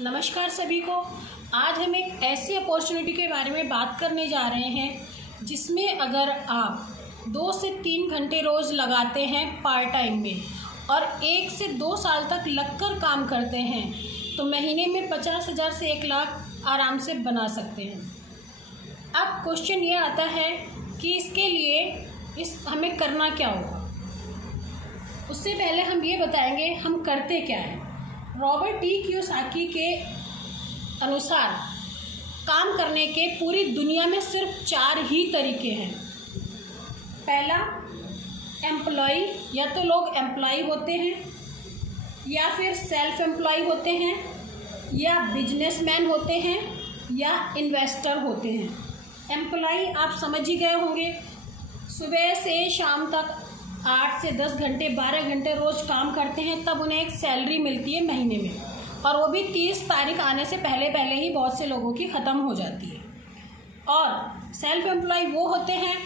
नमस्कार सभी को। आज हम एक ऐसी अपॉर्चुनिटी के बारे में बात करने जा रहे हैं जिसमें अगर आप 2 से 3 घंटे रोज़ लगाते हैं पार्ट टाइम में और 1 से 2 साल तक लगकर काम करते हैं तो महीने में 50,000 से 1 लाख आराम से बना सकते हैं। अब क्वेश्चन ये आता है कि इसके लिए हमें करना क्या होगा। उससे पहले हम ये बताएंगे हम करते क्या हैं। रॉबर्ट टी कियोसाकी के अनुसार काम करने के पूरी दुनिया में सिर्फ 4 ही तरीके हैं। पहला, एम्प्लॉय, या तो लोग एम्प्लॉय होते हैं या फिर सेल्फ एम्प्लॉय होते हैं या बिजनेसमैन होते हैं या इन्वेस्टर होते हैं। एम्प्लॉय आप समझ ही गए होंगे, सुबह से शाम तक 8 से 10 घंटे 12 घंटे रोज़ काम करते हैं, तब उन्हें एक सैलरी मिलती है महीने में, और वो भी 30 तारीख आने से पहले पहले ही बहुत से लोगों की ख़त्म हो जाती है। और सेल्फ एम्प्लॉय वो होते हैं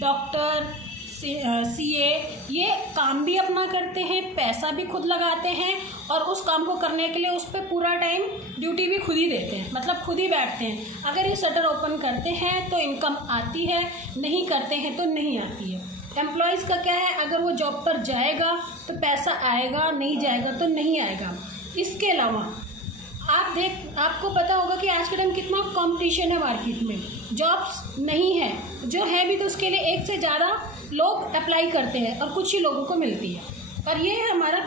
डॉक्टर, सीए, ये काम भी अपना करते हैं, पैसा भी खुद लगाते हैं और उस काम को करने के लिए उस पर पूरा टाइम ड्यूटी भी खुद ही देते हैं, मतलब खुद ही बैठते हैं। अगर ये शटर ओपन करते हैं तो इनकम आती है, नहीं करते हैं तो नहीं आती है। एम्प्लॉयज़ का क्या है, अगर वो जॉब पर जाएगा तो पैसा आएगा, नहीं जाएगा तो नहीं आएगा। इसके अलावा आपको पता होगा कि आज के टाइम कितना कंपटीशन है मार्केट में, जॉब्स नहीं है, जो है भी तो उसके लिए 1 से ज़्यादा लोग अप्लाई करते हैं और कुछ ही लोगों को मिलती है। और ये है हमारा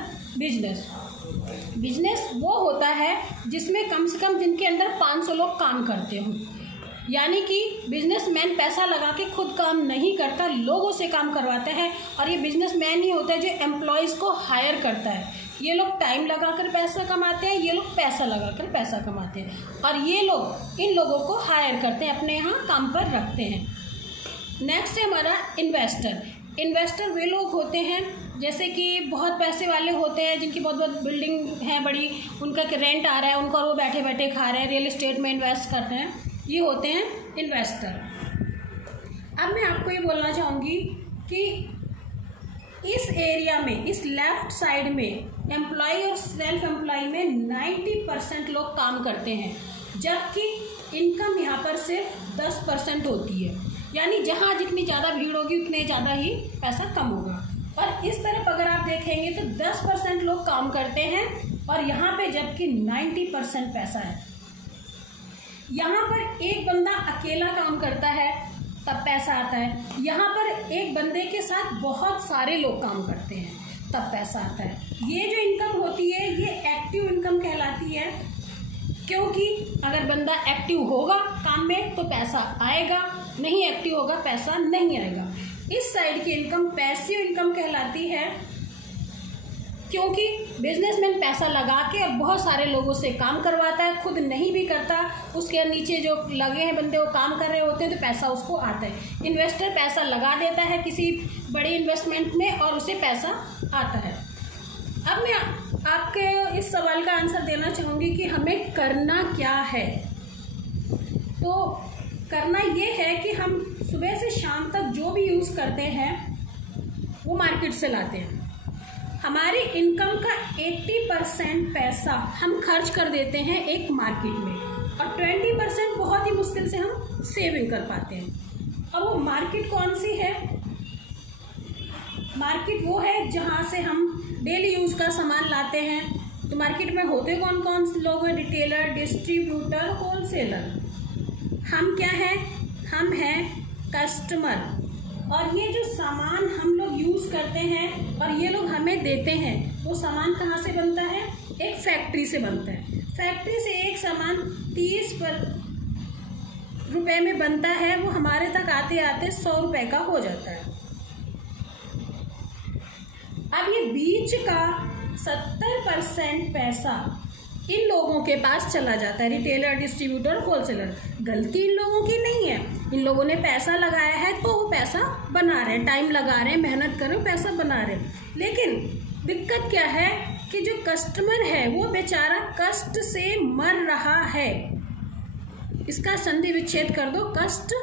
बिजनेस वो होता है जिसमें कम से कम जिनके अंदर 500 लोग काम करते हों, यानी कि बिजनेसमैन पैसा लगा के खुद काम नहीं करता, लोगों से काम करवाता है। और ये बिजनेसमैन ही होता है जो एम्प्लॉयज़ को हायर करता है। ये लोग टाइम लगाकर पैसा कमाते हैं, ये लोग पैसा लगाकर पैसा कमाते हैं और ये लोग इन लोगों को हायर करते हैं, अपने यहाँ काम पर रखते हैं। नेक्स्ट है हमारा इन्वेस्टर वे लोग होते हैं जैसे कि बहुत पैसे वाले होते हैं, जिनकी बहुत बहुत बिल्डिंग है बड़ी, उनका रेंट आ रहा है उनका और वो बैठे बैठे खा रहे हैं, रियल एस्टेट में इन्वेस्ट करते हैं, ये होते हैं इन्वेस्टर। अब मैं आपको ये बोलना चाहूँगी कि इस एरिया में, इस लेफ्ट साइड में एम्प्लॉय और सेल्फ एम्प्लॉय में 90% लोग काम करते हैं, जबकि इनकम यहाँ पर सिर्फ 10% होती है। यानी जहाँ जितनी ज़्यादा भीड़ होगी उतने ज़्यादा ही पैसा कम होगा। और इस तरफ अगर आप देखेंगे तो 10% लोग काम करते हैं और यहाँ पे जबकि 90% पैसा है। यहाँ पर एक बंदा अकेला काम करता है तब पैसा आता है, यहाँ पर एक बंदे के साथ बहुत सारे लोग काम करते हैं तब पैसा आता है। ये जो इनकम होती है ये एक्टिव इनकम कहलाती है, क्योंकि अगर बंदा एक्टिव होगा काम में तो पैसा आएगा, नहीं एक्टिव होगा पैसा नहीं आएगा। इस साइड की इनकम पैसिव इनकम कहलाती है, क्योंकि बिजनेसमैन पैसा लगा के अब बहुत सारे लोगों से काम करवाता है, खुद नहीं भी करता, उसके नीचे जो लगे हैं बंदे वो काम कर रहे होते हैं तो पैसा उसको आता है। इन्वेस्टर पैसा लगा देता है किसी बड़े इन्वेस्टमेंट में और उसे पैसा आता है। अब मैं आपके इस सवाल का आंसर देना चाहूँगी कि हमें करना क्या है। तो करना ये है कि हम सुबह से शाम तक जो भी यूज़ करते हैं वो मार्केट से लाते हैं। हमारी इनकम का 80% पैसा हम खर्च कर देते हैं एक मार्केट में और 20% बहुत ही मुश्किल से हम सेविंग कर पाते हैं। और वो मार्केट कौन सी है? मार्केट वो है जहाँ से हम डेली यूज़ का सामान लाते हैं। तो मार्केट में होते कौन कौन से लोग हैं? Retailer, distributor, wholesaler. हम क्या हैं? हम हैं कस्टमर। और ये जो सामान हम लोग यूज़ करते हैं और ये लोग हमें देते हैं, वो सामान कहाँ से बनता है? एक फैक्ट्री से बनता है। फैक्ट्री से एक सामान 30 रुपए में बनता है, वो हमारे तक आते आते 100 रुपए का हो जाता है। अब ये बीच का 70% पैसा इन लोगों के पास चला जाता है, रिटेलर, डिस्ट्रीब्यूटर, होलसेलर। गलती इन लोगों की नहीं है, इन लोगों ने पैसा लगाया है तो वो पैसा बना रहे हैं, टाइम लगा रहे हैं, मेहनत कर रहे हैं, पैसा बना रहे हैं। लेकिन दिक्कत क्या है कि जो कस्टमर है वो बेचारा कष्ट से मर रहा है। इसका संधि विच्छेद कर दो, कष्ट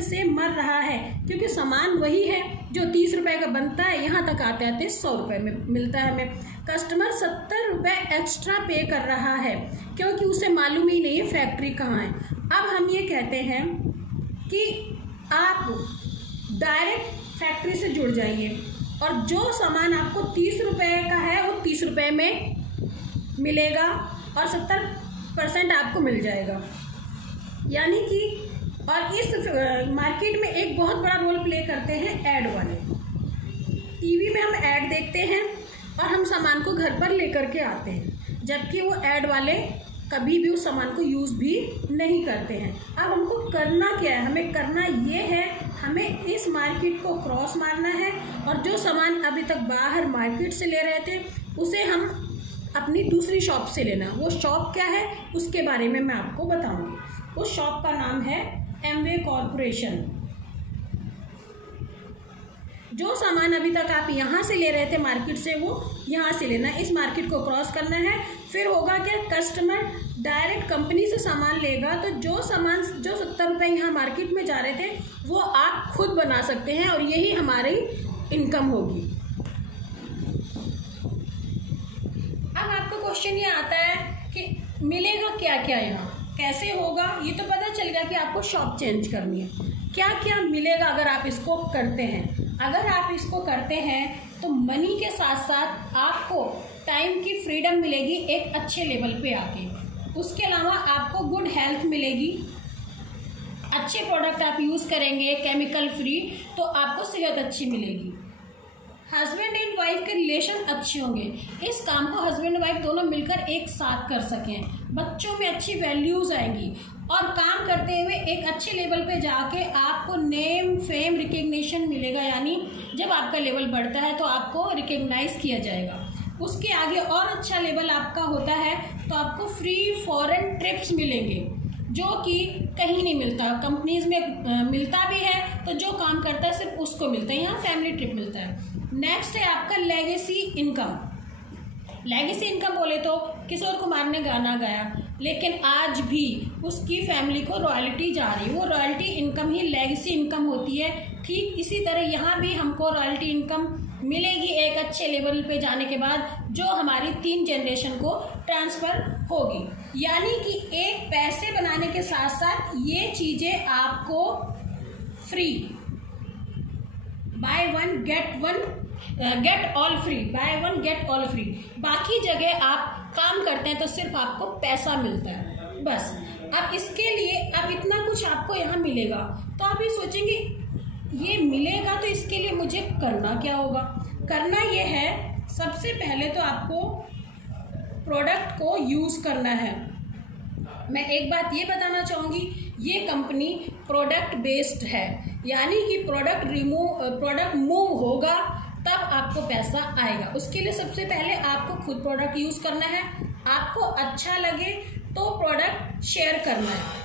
से मर रहा है, क्योंकि सामान वही है जो 30 रुपए का बनता है, यहाँ तक आते आते 100 रुपए में मिलता है हमें। कस्टमर 70 रुपये एक्स्ट्रा पे कर रहा है क्योंकि उसे मालूम ही नहीं है फैक्ट्री कहाँ है। अब हम ये कहते हैं कि आप डायरेक्ट फैक्ट्री से जुड़ जाइए और जो सामान आपको 30 रुपये का है वो 30 रुपये में मिलेगा और 70% आपको मिल जाएगा। यानी कि और इस मार्केट में एक बहुत बड़ा रोल प्ले करते हैं ऐड वाले। टीवी में हम ऐड देखते हैं और हम सामान को घर पर लेकर के आते हैं, जबकि वो ऐड वाले कभी भी उस सामान को यूज़ भी नहीं करते हैं। अब हमको करना क्या है? हमें करना ये है, हमें इस मार्केट को क्रॉस मारना है और जो सामान अभी तक बाहर मार्केट से ले रहे थे उसे हम अपनी दूसरी शॉप से लेना। वो शॉप क्या है उसके बारे में मैं आपको बताऊंगी। उस शॉप का नाम है एमवे कॉरपोरेशन। जो सामान अभी तक आप यहाँ से ले रहे थे मार्केट से वो यहाँ से लेना, इस मार्केट को क्रॉस करना है। फिर होगा क्या, कस्टमर डायरेक्ट कंपनी से सामान लेगा तो जो सामान जो 70 रुपये यहाँ मार्केट में जा रहे थे वो आप खुद बना सकते हैं और यही हमारी इनकम होगी। अब आपको क्वेश्चन ये आता है कि मिलेगा क्या क्या, यहाँ कैसे होगा? ये तो पता चल गया कि आपको शॉप चेंज करनी है। क्या क्या मिलेगा अगर आप इसको करते हैं? अगर आप इसको करते हैं तो मनी के साथ साथ आपको टाइम की फ्रीडम मिलेगी एक अच्छे लेवल पे आके। उसके अलावा आपको गुड हेल्थ मिलेगी, अच्छे प्रोडक्ट आप यूज़ करेंगे केमिकल फ्री तो आपको सेहत अच्छी मिलेगी। हस्बैंड एंड वाइफ के रिलेशन अच्छे होंगे, इस काम को हस्बैंड वाइफ दोनों मिलकर एक साथ कर सकें। बच्चों में अच्छी वैल्यूज़ आएंगी और काम करते हुए एक अच्छे लेवल पे जाके आपको नेम फेम रिकग्निशन मिलेगा। यानी जब आपका लेवल बढ़ता है तो आपको रिकग्नाइज किया जाएगा। उसके आगे और अच्छा लेवल आपका होता है तो आपको फ्री फॉरेन ट्रिप्स मिलेंगे जो कि कहीं नहीं मिलता। कंपनीज में मिलता भी है तो जो काम करता है सिर्फ उसको मिलता है, यहाँ फैमिली ट्रिप मिलता है। नेक्स्ट है आपका लेगेसी इनकम। लेगेसी इनकम बोले तो किशोर कुमार ने गाना गाया लेकिन आज भी उसकी फैमिली को रॉयल्टी जा रही है, वो रॉयल्टी इनकम ही लेगेसी इनकम होती है। ठीक इसी तरह यहाँ भी हमको रॉयल्टी इनकम मिलेगी एक अच्छे लेवल पे जाने के बाद, जो हमारी 3 जनरेशन को ट्रांसफ़र होगी। यानी कि एक पैसे बनाने के साथ साथ ये चीज़ें आपको free, by one get all free, by one get all free. बाकी जगह आप काम करते हैं तो सिर्फ आपको पैसा मिलता है बस। अब इसके लिए अब इतना कुछ आपको यहाँ मिलेगा तो आप ये सोचेंगे ये मिलेगा तो इसके लिए मुझे करना क्या होगा? करना ये है, सबसे पहले तो आपको प्रोडक्ट को यूज़ करना है। मैं एक बात ये बताना चाहूँगी, ये कंपनी प्रोडक्ट बेस्ड है, यानी कि प्रोडक्ट मूव होगा तब आपको पैसा आएगा। उसके लिए सबसे पहले आपको खुद प्रोडक्ट यूज़ करना है, आपको अच्छा लगे तो प्रोडक्ट शेयर करना है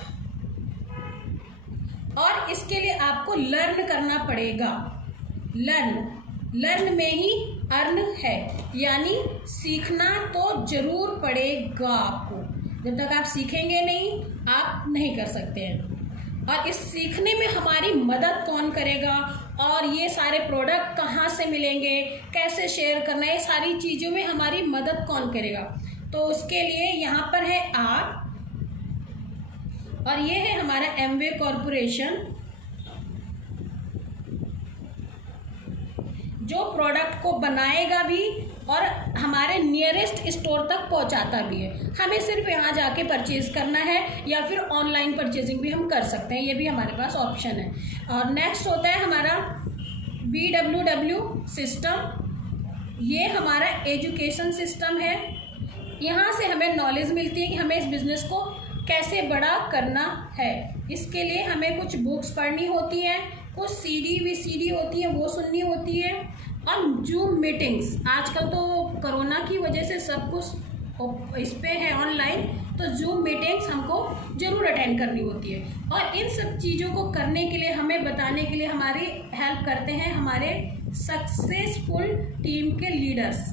और इसके लिए आपको लर्न करना पड़ेगा। लर्न में ही अर्न है, यानी सीखना तो जरूर पड़ेगा आपको। जब तक आप सीखेंगे नहीं आप नहीं कर सकते हैं। और इस सीखने में हमारी मदद कौन करेगा और ये सारे प्रोडक्ट कहाँ से मिलेंगे, कैसे शेयर करना है, ये सारी चीज़ों में हमारी मदद कौन करेगा? तो उसके लिए यहाँ पर है आप और ये है हमारा एमवे कॉरपोरेशन जो प्रोडक्ट को बनाएगा भी और हमारे नियरेस्ट स्टोर तक पहुंचाता भी है। हमें सिर्फ यहाँ जाके परचेज करना है या फिर ऑनलाइन परचेजिंग भी हम कर सकते हैं, ये भी हमारे पास ऑप्शन है। और नेक्स्ट होता है हमारा BWW सिस्टम। ये हमारा एजुकेशन सिस्टम है, यहाँ से हमें नॉलेज मिलती है कि हमें इस बिज़नेस को कैसे बड़ा करना है। इसके लिए हमें कुछ बुक्स पढ़नी होती हैं, कुछ CD VCD होती है वो सुननी होती है और जूम मीटिंग्स। आजकल तो कोरोना की वजह से सब कुछ इस पे है ऑनलाइन, तो जूम मीटिंग्स हमको ज़रूर अटेंड करनी होती है। और इन सब चीज़ों को करने के लिए हमें बताने के लिए हमारी हेल्प करते हैं हमारे सक्सेसफुल टीम के लीडर्स।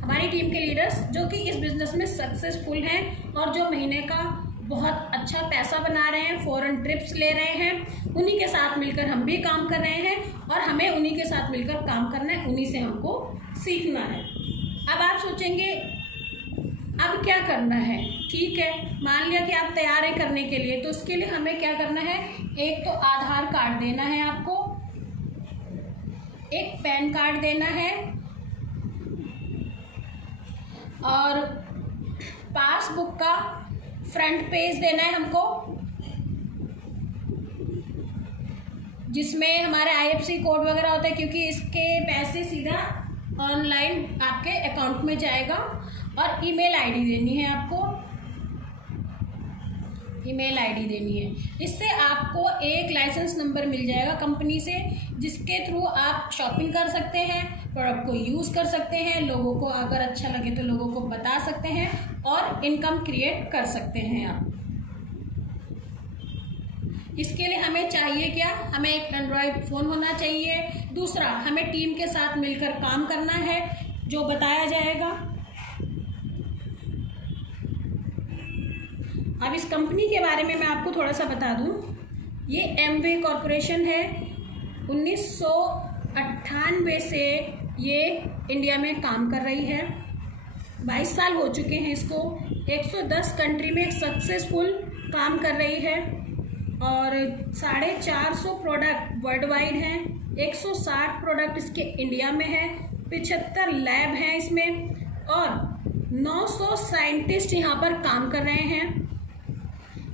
हमारी टीम के लीडर्स जो कि इस बिज़नेस में सक्सेसफुल हैं और जो महीने का बहुत अच्छा पैसा बना रहे हैं, फॉरेन ट्रिप्स ले रहे हैं, उन्हीं के साथ मिलकर हम भी काम कर रहे हैं और हमें उन्हीं के साथ मिलकर काम करना है, उन्हीं से हमको सीखना है। अब आप सोचेंगे अब क्या करना है। ठीक है, मान लिया कि आप तैयार हैं करने के लिए, तो उसके लिए हमें क्या करना है, एक तो आधार कार्ड देना है आपको, एक पैन कार्ड देना है और पासबुक का फ्रंट पेज देना है हमको, जिसमें हमारे IFSC कोड वगैरह होता है, क्योंकि इसके पैसे सीधा ऑनलाइन आपके अकाउंट में जाएगा। और ईमेल आईडी देनी है आपको, ईमेल आईडी देनी है। इससे आपको एक लाइसेंस नंबर मिल जाएगा कंपनी से, जिसके थ्रू आप शॉपिंग कर सकते हैं, प्रोडक्ट को यूज़ कर सकते हैं, लोगों को अगर अच्छा लगे तो लोगों को बता सकते हैं और इनकम क्रिएट कर सकते हैं आप। इसके लिए हमें चाहिए क्या, हमें एक एंड्रॉयड फ़ोन होना चाहिए। दूसरा, हमें टीम के साथ मिलकर काम करना है, जो बताया जाएगा। अब इस कंपनी के बारे में मैं आपको थोड़ा सा बता दूं। ये एमवे कॉरपोरेशन है, 1998 से ये इंडिया में काम कर रही है। 22 साल हो चुके हैं इसको। 110 कंट्री में सक्सेसफुल काम कर रही है और 450 प्रोडक्ट वर्ल्ड वाइड हैं। 160 प्रोडक्ट इसके इंडिया में है, 75 लैब हैं इसमें और 900 साइंटिस्ट यहाँ पर काम कर रहे हैं।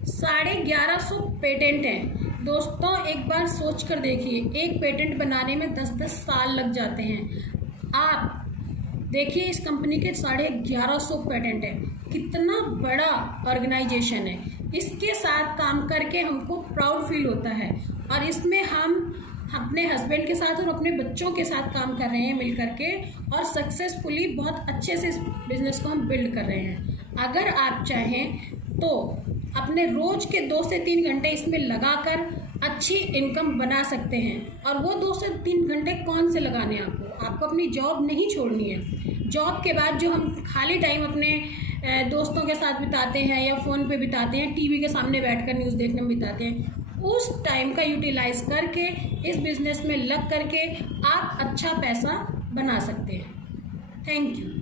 1150 पेटेंट हैं। दोस्तों एक बार सोच कर देखिए, एक पेटेंट बनाने में 10-10 साल लग जाते हैं। आप देखिए इस कंपनी के 1150 पेटेंट हैं, कितना बड़ा ऑर्गेनाइजेशन है। इसके साथ काम करके हमको प्राउड फील होता है और इसमें हम अपने हस्बैंड के साथ और अपने बच्चों के साथ काम कर रहे हैं मिल करके और सक्सेसफुली बहुत अच्छे से इस बिजनेस को हम बिल्ड कर रहे हैं। अगर आप चाहें तो अपने रोज के 2 से 3 घंटे इसमें लगाकर अच्छी इनकम बना सकते हैं। और वो 2 से 3 घंटे कौन से लगाने हैं आपको अपनी जॉब नहीं छोड़नी है। जॉब के बाद जो हम खाली टाइम अपने दोस्तों के साथ बिताते हैं या फ़ोन पे बिताते हैं, टीवी के सामने बैठकर न्यूज़ देखने में बिताते हैं, उस टाइम का यूटिलाइज करके इस बिज़नेस में लग करके आप अच्छा पैसा बना सकते हैं। Thank you.